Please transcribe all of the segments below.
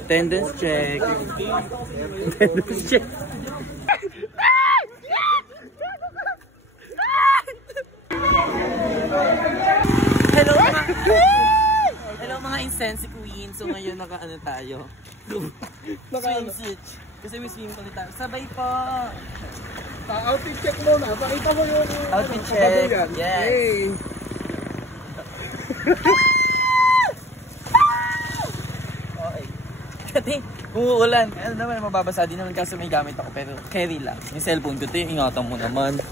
Attendance check. Attendance check. Hello mga Hello mga Insensi Queen. So ngayon naka-ano tayo? Swimsuit. Kasi may swimming pool tayo. Sabay po. Outfit check muna. Pakita mo yung outfit check. Yes. Hey. Okay. Kasi umuulan. Ano naman, mababasa din naman kasi may gamit ako. Pero carry lang. Yung cellphone ko ito, yung ingatan mo naman.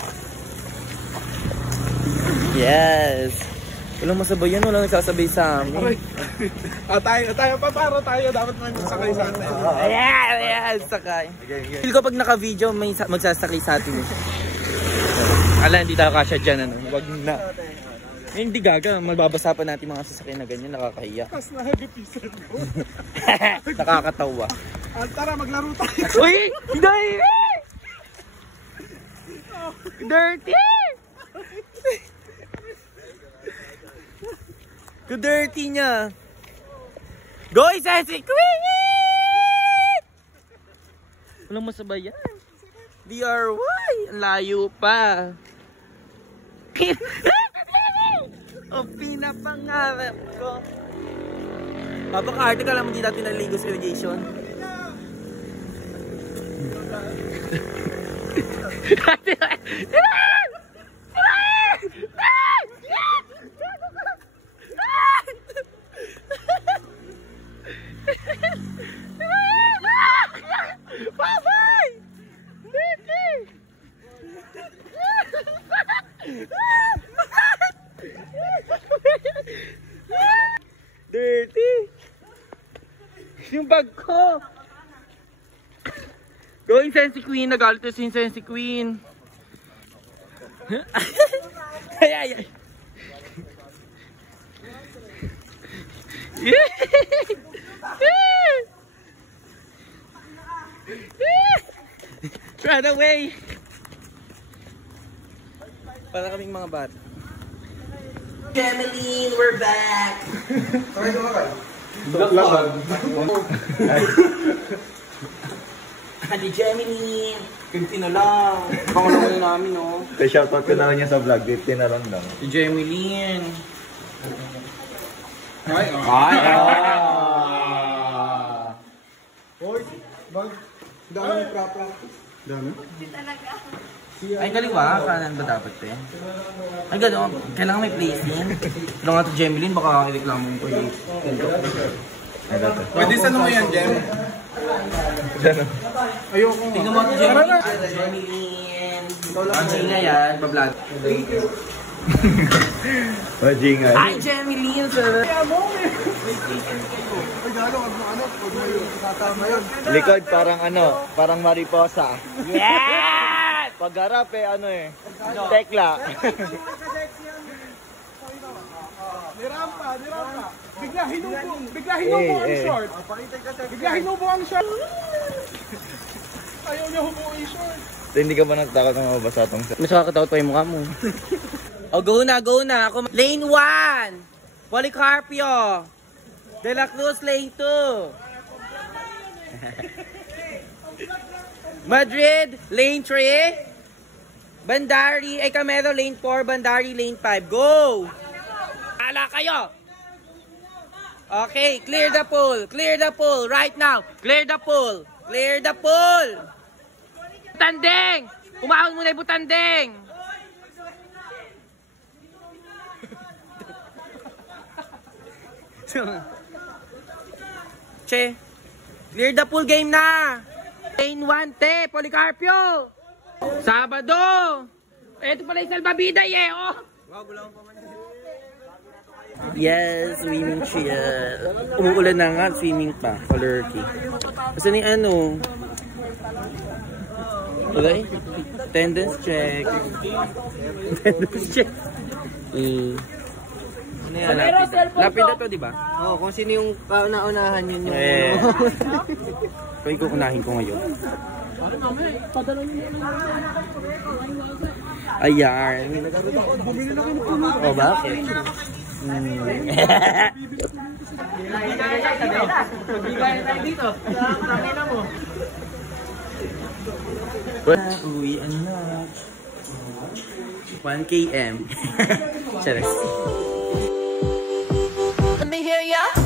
Yes. Walang masabay yan, walang nagsasabay sa amin. tayo pa para tayo. Dapat may magsakay sa atin. Yes, sakay. Feel ko pag naka-video, may magsasakay sa atin. Ala, hindi tayo kasya dyan. Ano? Wag na. Hindi gaga, magbabasa pa natin mga sasakyan na ganyan, nakakahiya. Tapos nakagipisan mo. Nakakatawa. Tara, maglaro tayo. Uy! Dirty! Dirty! Dirty niya. Go, Insensi Queen! Walang masabay yan. DRY! Ang layo pa. O pinapangarap ko. Papaka-arte ka lang, hindi natin naligo sa irrigation. Bye-bye! Dirty! Yung bag ko! Go, Insensi Queen! Nagalit na si Insensi Queen! Ay, ay, ay! Run away! Para kaming mga bat. Jemeline, we're back! Sakay sa lakay. Lakad. Ate Jemeline! 50 na lang. Pangulang na namin, no? Shoutout ko na lang niya sa vlog. 50 na lang lang. Si Jemeline. Ay, Ay! Hoy, bag. Dami pra-practice. Dami? Ay, kaliwa. Kanan ba dapat, eh? Ay, gano'n. Kailangan may placing. Kailangan nga ito, Jemeline. Baka reklamo ko yung Pwede sa mo yan, Jem? Ayoko. tingnan mo ito, Jemeline. Jemeline. Ang nga yan. Bablog. Majingay. Ay, Jemeline, sir. Ay, gano'n. Huwag mo yung tatama yun. Likod parang mariposa. Yes! Pagharap tekla. Nirampa. Bigla hinubo ang short. Bigla hinubo ang short. Ayaw niya humubo ang short. Hindi ka ba nagtakot ng mabasa itong sa... Mas nakakatakot pa yung mukha mo. Oh, go na. Ako, lane 1. Policarpio. De La Cruz, lane 2. Madrid, lane 3. Bandari, Camero, lane 4. Bandari, lane 5. Go! Ala kayo! Okay, clear the pool. Right now. Clear the pool. Butanding! Umahon muna yung butanding! Che, clear the pool game na! Lane 1, te, Policarpio! Sabado! Ito pala yung salbabida, oh! Yes, swimming siya. Umuulan na nga, swimming pa. Color key. Kasi ni ano? Okay? Attendance check. Ano yan? Lapid na to, di ba? Oo, kung sino yung kauna-unahan yun yung... So, ikukunahin ko ngayon. Ayan. Oh, bakit? Uwi, ano na? 1 km. Charas. Let me hear ya.